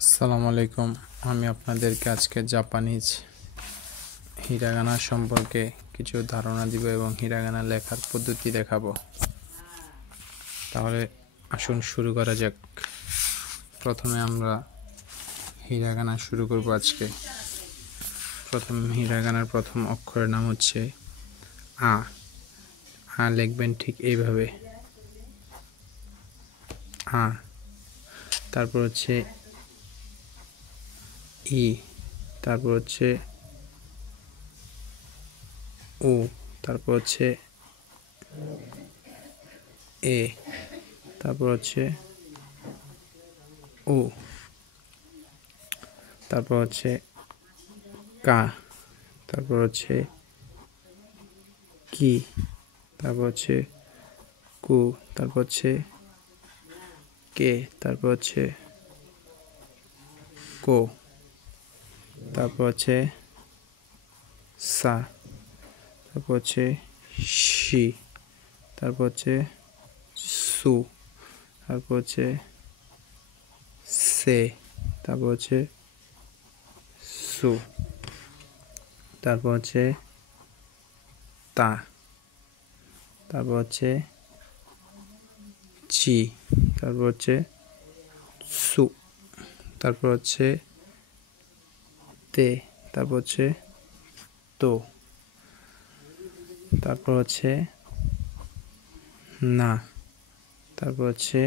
আসসালামু আলাইকুম। আমি আপনাদেরকে আজকে জাপানিজ হিরাগানা সম্পর্কে কিছু ধারণা দিব এবং হিরাগানা লেখার পদ্ধতি দেখাবো। তাহলে আসুন শুরু করা যাক। প্রথমে আমরা হিরাগানা শুরু করব আজকে। প্রথম হিরাগানার প্রথম অক্ষরের নাম হচ্ছে আ। আ লিখবেন ঠিক এইভাবে, আ। তারপর হচ্ছে ই, তারপর হচ্ছে ও, তারপর হচ্ছে এ, তারপর হচ্ছে ও, তারপর হচ্ছে কা, তারপর হচ্ছে কি, তারপর হচ্ছে কু, তারপর হচ্ছে কে, তারপর হচ্ছে কো, তারপর হচ্ছে সা, তারপর হচ্ছে শি, তারপর হচ্ছে সু, তারপর হচ্ছে সে, তারপর হচ্ছে সু, তারপর হচ্ছে তা, তারপর হচ্ছে চি, তারপর হচ্ছে সু, তারপর হচ্ছে তে, তারপর হচ্ছে তো, তারপর হচ্ছে না, তারপর হচ্ছে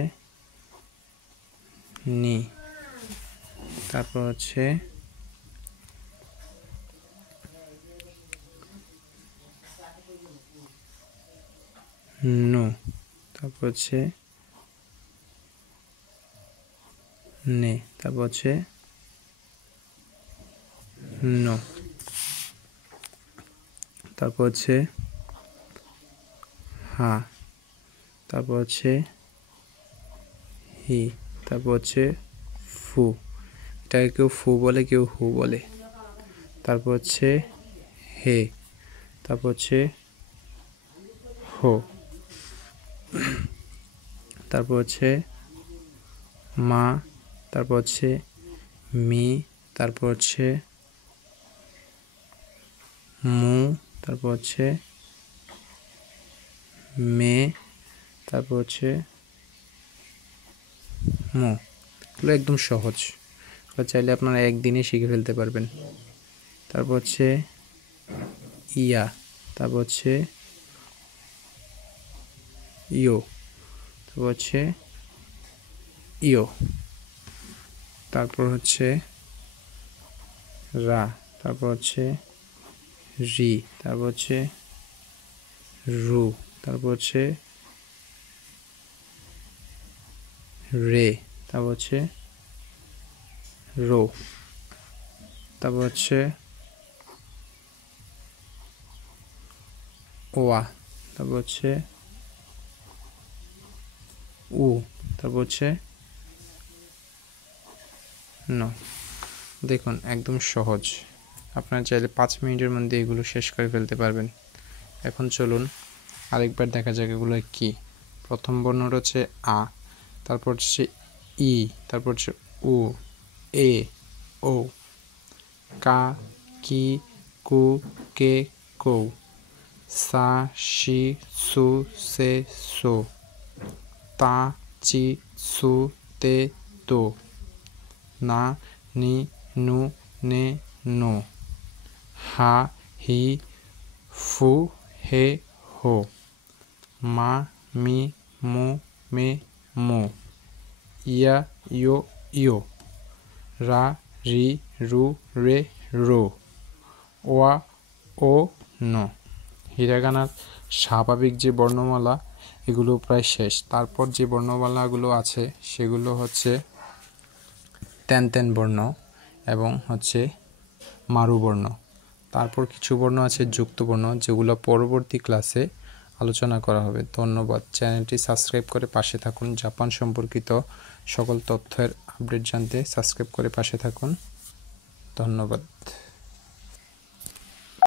নি, তারপর হচ্ছে নো, তারপর হচ্ছে নে, তারপর হচ্ছে নো, তারপর হচ্ছে হা, তারপর হচ্ছে হি, তারপর হচ্ছে ফু। এটাকে কেউ ফু বলে, কেউ হু বলে। তারপর হচ্ছে হে, তারপর হচ্ছে হো, তারপর হচ্ছে মা, তারপর হচ্ছে মি, তারপর হচ্ছে মু, তারপর হচ্ছে মে, তারপর হচ্ছে মো। এগুলো একদম সহজ, চাইলে আপনারা একদিনে শিখে ফেলতে পারবেন। তারপর হচ্ছে ইয়া, তারপর হচ্ছে ইয়ো, তারপর হচ্ছে ইয়ো, তারপর হচ্ছে রা, তারপর হচ্ছে রি, তারপর হচ্ছে রু, তারপর হচ্ছে রে, তারপর হচ্ছে রো, তারপর হচ্ছে ওয়া, তারপর হচ্ছে উ, তারপর হচ্ছে ন। দেখুন একদম সহজ, আপনারা চাইলে 5 মিনিটের মধ্যে এগুলো শেষ করে ফেলতে পারবেন। এখন চলুন আরেকবার দেখা যাক এগুলো কি। প্রথম বর্ণটা হচ্ছে আ, তারপর হচ্ছে ই, তারপর হচ্ছে উ, এ, ও, কা, কি, কু, কে, কৌ, সা, শি, সু, সে, সো, তা, চি, সু, তে, তো, না, নি, নু, নে, নো, হা, হি, ফু, হে, হো, মা, মি, মু, মে, মো, ইয়া, ইয়ো, ইয়ো, রা, রি, রু, রে, রো, ওয়া, ও, ন। হিরাগানার স্বাভাবিক যে বর্ণমালা এগুলো প্রায় শেষ। তারপর যে বর্ণমালাগুলো আছে সেগুলো হচ্ছে তেন বর্ণ এবং হচ্ছে মারু বর্ণ। তারপর কিছু বর্ণ আছে যুক্ত বর্ণ, যেগুলো পরবর্তী ক্লাসে আলোচনা করা হবে। ধন্যবাদ। চ্যানেলটি সাবস্ক্রাইব করে পাশে থাকুন। জাপান সম্পর্কিত সকল তথ্যের আপডেট জানতে সাবস্ক্রাইব করে পাশে থাকুন। ধন্যবাদ।